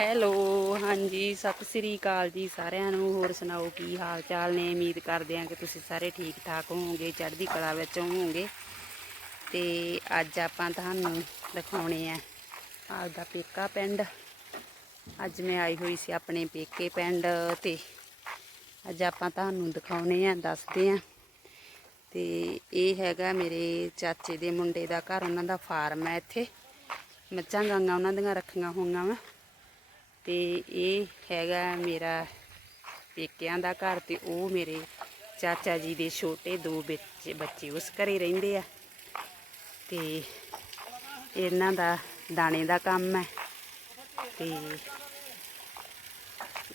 Hello, ਹਾਂਜੀ, ਸਤਿ ਸ੍ਰੀ ਅਕਾਲ ਜੀ ਸਾਰਿਆਂ ਨੂੰ। ਹੋਰ ਸੁਣਾਓ, ਕੀ ਹਾਲ ਚਾਲ ਨੇ? ਉਮੀਦ ਕਰਦੇ ਹਾਂ ਕਿ ਤੁਸੀਂ ਸਾਰੇ ਠੀਕ ਠਾਕ ਹੋਵੋਗੇ, ਚੜ੍ਹਦੀ ਕਲਾ ਵਿੱਚ ਹੋਵੋਗੇ। ਤੇ ਅੱਜ ਆਪਾਂ ਤੁਹਾਨੂੰ ਦਿਖਾਉਣੇ ਆ ਆਪਦਾ ਪੇਕਾ ਪਿੰਡ। ਅੱਜ ਮੈਂ ਆਈ ਹੋਈ ਸੀ ਆਪਣੇ ਪੇਕੇ ਪਿੰਡ ਤੇ ਅੱਜ ਆਪਾਂ ਤੁਹਾਨੂੰ ਦਿਖਾਉਣੇ ਆ, ਦੱਸਦੇ ਆ। ਤੇ ਇਹ ਹੈਗਾ ਮੇਰੇ ਚਾਚੇ ਦੇ ਮੁੰਡੇ ਦਾ ਘਰ, ਉਹਨਾਂ ਦਾ ਫਾਰਮ ਹੈ ਇੱਥੇ। ਮੱਝਾਂ ਗਾਂਗਾ ਉਹਨਾਂ ਦੀਆਂ ਰੱਖੀਆਂ ਹੋਈਆਂ ਵਾ। ਤੇ ਇਹ ਹੈਗਾ ਮੇਰਾ ਪੇਕਿਆਂ ਦਾ ਘਰ ਤੇ ਉਹ ਮੇਰੇ ਚਾਚਾ ਜੀ ਦੇ ਛੋਟੇ ਦੋ ਬੱਚੇ ਬੱਚੇ ਉਸ ਘਰੇ ਰਹਿੰਦੇ ਆ। ਤੇ ਇਹਨਾਂ ਦਾ ਦਾਣੇ ਦਾ ਕੰਮ ਹੈ। ਤੇ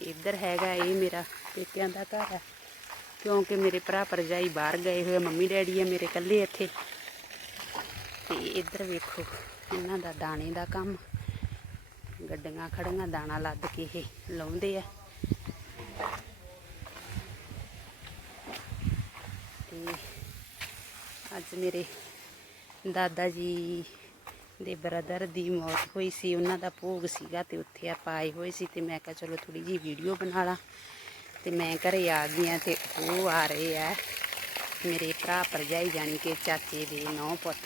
ਇੱਧਰ ਹੈਗਾ ਇਹ ਮੇਰਾ ਪੇਕਿਆਂ ਦਾ ਘਰ ਹੈ। ਕਿਉਂਕਿ ਮੇਰੇ ਭਰਾ ਭਰਜਾਈ ਬਾਹਰ ਗਏ ਹੋਏ ਮੰਮੀ ਡੈਡੀ ਆ ਮੇਰੇ ਇਕੱਲੇ ਇੱਥੇ। ਤੇ ਇੱਧਰ ਵੇਖੋ, ਇਹਨਾਂ ਦਾ ਦਾਣੇ ਦਾ ਕੰਮ। ਗੱਡੀਆਂ ਖੜੀਆਂ, ਦਾਣਾ ਲੱਦ ਕੇ ਇਹ ਲਾਉਂਦੇ ਆ। ਤੇ ਅੱਜ ਮੇਰੇ ਦਾਦਾ ਜੀ ਦੇ ਬ੍ਰਦਰ ਦੀ ਮੌਤ ਹੋਈ ਸੀ, ਉਹਨਾਂ ਦਾ ਭੋਗ ਸੀਗਾ ਤੇ ਉੱਥੇ ਆਪਾਂ ਆਏ ਹੋਏ ਸੀ ਤੇ ਮੈਂ ਕਿਹਾ ਚਲੋ ਥੋੜੀ ਜੀ ਵੀਡੀਓ ਬਣਾ ਲਾਂ। ਤੇ ਮੈਂ ਘਰੇ ਆ ਗਈ ਆ ਤੇ ਉਹ ਆ ਰਹੇ ਆ ਮੇਰੇ ਭਰਾ ਭਰਜਾਈ ਜਾਣੀ ਕਿ ਚਾਚੇ ਦੇ ਨੌ ਪੁੱਤ।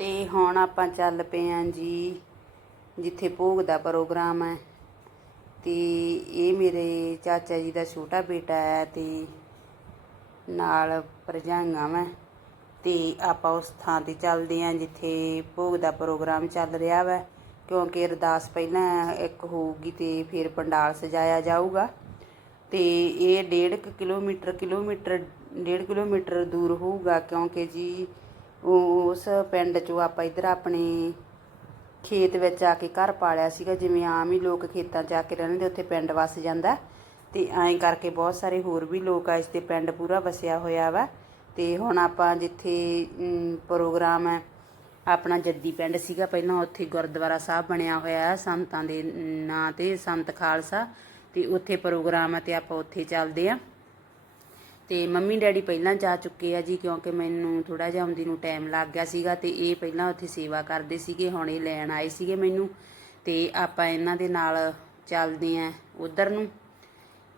ਤੇ ਹੁਣ ਆਪਾਂ ਚੱਲ ਪਏ ਆਂ ਜੀ, ਜਿੱਥੇ ਭੋਗ ਦਾ ਪ੍ਰੋਗਰਾਮ ਹੈ। ਤੇ ਇਹ ਮੇਰੇ ਚਾਚਾ ਜੀ ਦਾ ਛੋਟਾ ਬੇਟਾ ਹੈ ਤੇ ਨਾਲ ਭਰਜਾਈਆਂ ਵਾ। ਤੇ ਆਪਾਂ ਉਸ ਥਾਂ ਤੇ ਚੱਲਦੇ ਆਂ ਜਿੱਥੇ ਭੋਗ ਦਾ ਪ੍ਰੋਗਰਾਮ ਚੱਲ ਰਿਹਾ ਵਾ। ਕਿਉਂਕਿ ਅਰਦਾਸ ਪਹਿਲਾਂ ਇੱਕ ਹੋਊਗੀ ਤੇ ਫਿਰ ਪੰਡਾਲ ਸਜਾਇਆ ਜਾਊਗਾ। ਤੇ ਇਹ 1.5 ਕਿਲੋਮੀਟਰ ਕਿਲੋਮੀਟਰ 1.5 ਕਿਲੋਮੀਟਰ ਦੂਰ ਹੋਊਗਾ ਕਿਉਂਕਿ ਜੀ ਉਸ ਪਿੰਡ ਚੋਂ ਆਪਾਂ ਇੱਧਰ ਆਪਣੇ ਖੇਤ ਵਿੱਚ ਆ ਕੇ ਘਰ ਪਾਲਿਆ ਸੀਗਾ, ਜਿਵੇਂ ਆਮ ਹੀ ਲੋਕ ਖੇਤਾਂ 'ਚ ਆ ਕੇ ਰਹਿੰਦੇ, ਉੱਥੇ ਪਿੰਡ ਵਸ ਜਾਂਦਾ। ਤੇ ਐਂ ਕਰਕੇ ਬਹੁਤ ਸਾਰੇ ਹੋਰ ਵੀ ਲੋਕ ਆ, ਇਸ ਤੇ ਪਿੰਡ ਪੂਰਾ ਵਸਿਆ ਹੋਇਆ ਵਾ। ਤੇ ਹੁਣ ਆਪਾਂ ਜਿੱਥੇ ਪ੍ਰੋਗਰਾਮ ਹੈ, ਆਪਣਾ ਜੱਦੀ ਪਿੰਡ ਸੀਗਾ, ਪਹਿਲਾਂ ਉੱਥੇ ਗੁਰਦੁਆਰਾ ਸਾਹਿਬ ਬਣਿਆ ਹੋਇਆ ਹੈ, ਸੰਤਾਂ ਦੇ ਨਾਂ ਤੇ, ਸੰਤ ਖਾਲਸਾ। ਤੇ ਉੱਥੇ ਪ੍ਰੋਗਰਾਮ ਹੈ ਤੇ ਆਪਾਂ ਉੱਥੇ ਚੱਲਦੇ ਆ ਤੇ ਮੰਮੀ ਡੈਡੀ ਪਹਿਲਾਂ ਜਾ ਚੁੱਕੇ ਆ ਜੀ ਕਿਉਂਕਿ ਮੈਨੂੰ ਥੋੜਾ ਜਿਹਾ ਆਉਂਦੀ ਨੂੰ ਟਾਈਮ ਲੱਗ ਗਿਆ ਸੀਗਾ ਤੇ ਇਹ ਪਹਿਲਾਂ ਉੱਥੇ ਸੇਵਾ ਕਰਦੇ ਸੀਗੇ, ਹੁਣ ਇਹ ਲੈਣ ਆਏ ਸੀਗੇ ਮੈਨੂੰ ਤੇ ਆਪਾਂ ਇਹਨਾਂ ਦੇ ਨਾਲ ਚੱਲਦੇ ਆ ਉਧਰ ਨੂੰ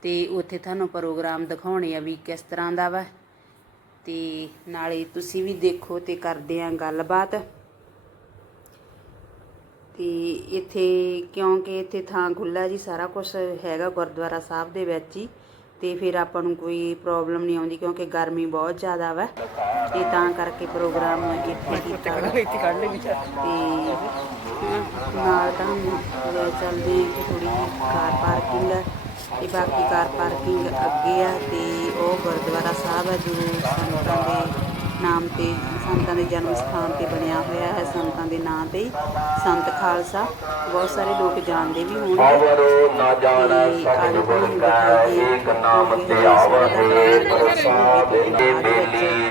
ਤੇ ਉੱਥੇ ਤੁਹਾਨੂੰ ਪ੍ਰੋਗਰਾਮ ਦਿਖਾਉਣੇ ਆ ਵੀ ਕਿਸ ਤਰ੍ਹਾਂ ਦਾ ਵਾ ਤੇ ਨਾਲੇ ਤੁਸੀਂ ਵੀ ਦੇਖੋ ਤੇ ਕਰਦੇ ਆ ਗੱਲਬਾਤ। ਤੇ ਇੱਥੇ ਕਿਉਂਕਿ ਇੱਥੇ ਥਾਂ ਖੁੱਲਾ ਜੀ, ਸਾਰਾ ਕੁਝ ਹੈਗਾ ਗੁਰਦੁਆਰਾ ਸਾਹਿਬ ਦੇ ਵਿੱਚ ਹੀ। ਤੇ ਫਿਰ ਆਪਾਂ ਨੂੰ ਕੋਈ ਪ੍ਰੋਬਲਮ ਨਹੀਂ ਆਉਂਦੀ ਕਿਉਂਕਿ ਗਰਮੀ ਬਹੁਤ ਜ਼ਿਆਦਾ ਵਾ ਤੇ ਤਾਂ ਕਰਕੇ ਪ੍ਰੋਗਰਾਮ ਇੱਥੇ ਕੀਤਾ ਵਾ। ਤੇ ਨਾਲ ਤਾਂ ਲੈ ਚੱਲਦੇ ਆ ਕਿ ਥੋੜੀ ਕਾਰ ਪਾਰਕਿੰਗ ਹੈ ਤੇ ਬਾਕੀ ਕਾਰ ਪਾਰਕਿੰਗ ਅੱਗੇ ਆ ਤੇ ਉਹ ਗੁਰਦੁਆਰਾ ਸਾਹਿਬ ਹੈ ਜੋ ਸੰਤਾਂ ਦੇ ਨਾਮ ਤੇ ਸੰਤਾਂ ਦੇ ਜਨਮ ਸਥਾਨ ਤੇ ਬਣਿਆ ਹੋਇਆ ਹੈ ਸੰਤਾਂ ਦੇ ਨਾਂ ਤੇ ਸੰਤ ਖਾਲਸਾ। ਬਹੁਤ ਸਾਰੇ ਲੋਕ ਜਾਣਦੇ ਵੀ ਹੋਣਗੇ ਆਵਰ ਨਾ ਜਾਣੈ ਗੁਰ ਤੁਹਾਨੂੰ ਕੈ ਏਕ ਨਾਮ ਤੇ ਸਾਡਾ ਪ੍ਰਸਾਦ ਦੇ ਬੇਲੀ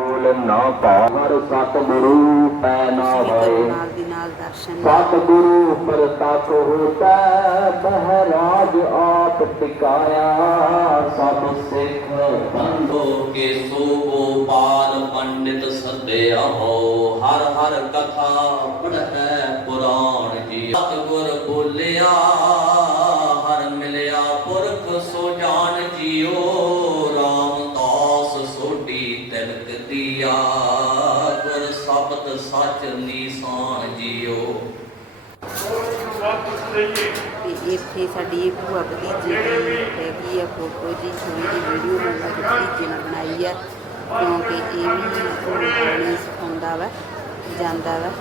ਨਾ ਪਾਵਰ ਸਤ ਗੁਰੂ ਪੈ ਨਾ ਹੋਏ। ਸਤਿਗੁਰੂ ਪ੍ਰਤਾਪ ਹੋਤਾ ਬਹਿਰਾਜ ਆਪ ਟਿਕਾਇਆ। ਸਭ ਸਿੱਖ ਬੰਦੋ ਕੇ ਸੋ ਗੋਪਾਲ ਪੰਡਿਤ ਸੱਦਿਆ ਹੋ। ਹਰ ਹਰ ਕਥਾ ਪੜ੍ਹੈ ਪੁਰਾਣ ਜੀ। ਸਤਿਗੁਰ ਬੋਲਿਆ ਦੀਆ ਗੁਰ ਸਬਦ ਸੱਚ ਨੀਸਾਨ ਜੀਓ। ਤੇ ਇੱਥੇ ਸਾਡੀ ਇਹ ਭੂਆ ਭਤੀਜੀ ਦੀ ਹੈਗੀ ਆ ਫੋਟੋ ਜੀ ਛੋਟੀ ਜਿਹੀ ਵੀਡੀਓ ਮੈਂ ਸਾਡੀ ਭਤੀਜੀ ਨੇ ਬਣਾਈ ਆ ਕਿਉਂਕਿ ਇਹ ਵੀ ਉਹ ਗਾਣੇ ਸਿਖਾਉਂਦਾ ਵਾ ਜਾਂਦਾ ਵਾ।